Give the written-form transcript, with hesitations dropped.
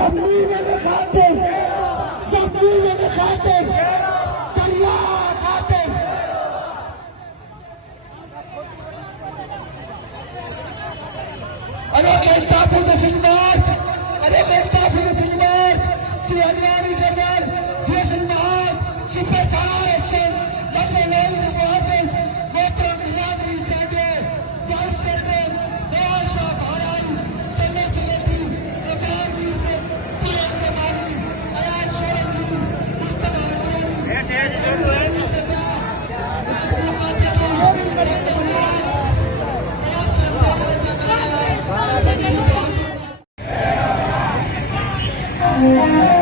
जमीन खातिर दरिया खातिर अनेक इंसाफों के सिंगार अनेक इंसाफों के सिंगार जो अजवानी जगह जो सिंगार सुबह सारा एक्शन लगते नहीं तो बहुत मोटर नियाजी जागे बहुत से दयाल शाह भारत तन्ने सिलेटी रफार वीर के पुलिस के मानी अयान शोरंगी मुस्तफा Yeah.